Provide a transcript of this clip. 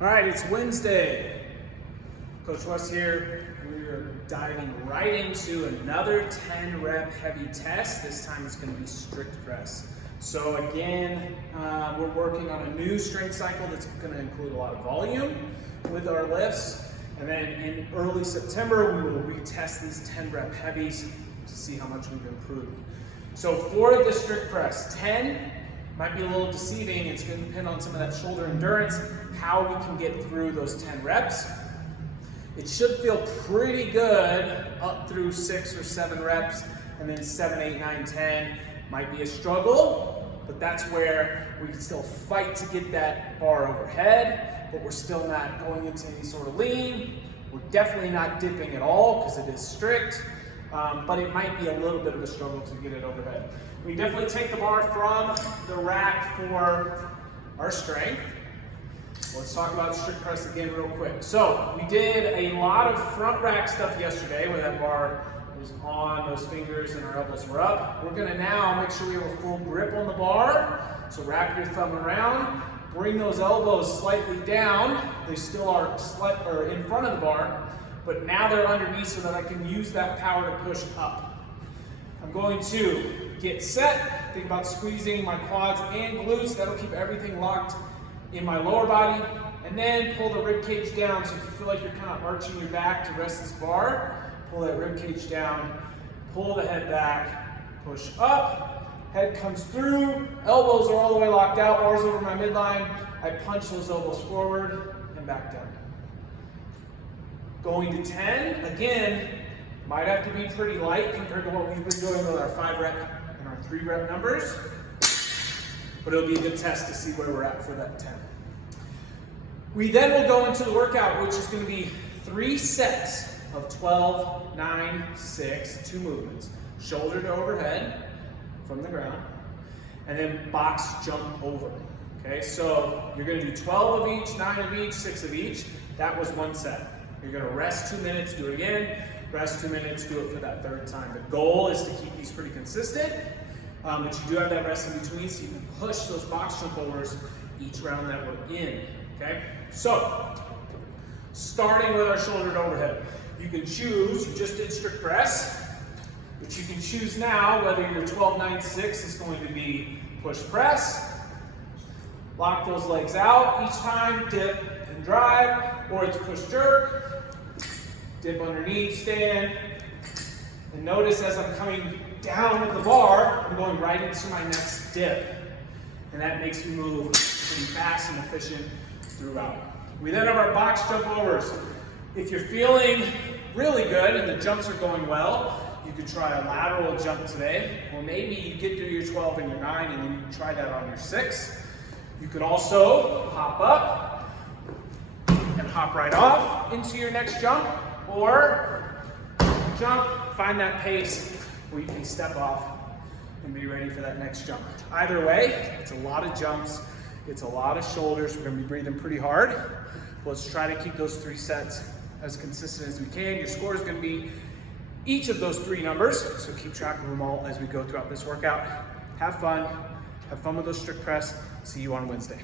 All right, it's Wednesday. Coach Wes here. We are diving right into another 10 rep heavy test. This time it's going to be strict press. So again, we're working on a new strength cycle that's going to include a lot of volume with our lifts. And then in early September, we will retest these 10 rep heavies to see how much we've improved. So for the strict press, 10 might be a little deceiving. It's going to depend on some of that shoulder endurance, how we can get through those 10 reps. It should feel pretty good up through 6 or 7 reps, and then 7, 8, 9, 10 might be a struggle, but that's where we can still fight to get that bar overhead, but we're still not going into any sort of lean. We're definitely not dipping at all because it is strict, but it might be a little bit of a struggle to get it overhead. We definitely take the bar from the rack for our strength. Let's talk about strict press again real quick. So we did a lot of front rack stuff yesterday where that bar was on, those fingers and our elbows were up. We're gonna now make sure we have a full grip on the bar. So wrap your thumb around, bring those elbows slightly down. They still are in front of the bar, but now they're underneath so that I can use that power to push up. I'm going to get set, think about squeezing my quads and glutes. That'll keep everything locked in my lower body. And then pull the rib cage down. So if you feel like you're kind of arching your back to rest this bar, pull that rib cage down, pull the head back, push up, head comes through, elbows are all the way locked out, bars over my midline. I punch those elbows forward and back down. Going to 10, again, might have to be pretty light compared to what we've been doing with our 5 rep and our 3 rep numbers, but it'll be a good test to see where we're at for that 10. We then will go into the workout, which is going to be 3 sets of 12, 9, 6, 2 movements. Shoulder to overhead from the ground, and then box jump over. Okay, so you're going to do 12 of each, 9 of each, 6 of each. That was 1 set. You're going to rest 2 minutes, do it again. Rest 2 minutes, do it for that 3rd time. The goal is to keep these pretty consistent, but you do have that rest in between, so you can push those box jump overs each round that we're in. Okay, so starting with our shoulder to overhead, you can choose. You just did strict press, but you can choose now whether your 12, 9, 6 is going to be push press. Lock those legs out each time, dip and drive, or it's push jerk. Dip underneath, stand, and notice as I'm coming down with the bar, I'm going right into my next dip. And that makes me move pretty fast and efficient throughout. We then have our box jump overs. If you're feeling really good and the jumps are going well, you could try a lateral jump today, or maybe you get through your 12 and your 9 and then you can try that on your 6. You could also hop up and hop right off into your next jump, or jump, find that pace where you can step off and be ready for that next jump. Either way, it's a lot of jumps, it's a lot of shoulders. We're gonna be breathing pretty hard. Let's try to keep those 3 sets as consistent as we can. Your score is gonna be each of those 3 numbers, so keep track of them all as we go throughout this workout. Have fun with those strict press. See you on Wednesday.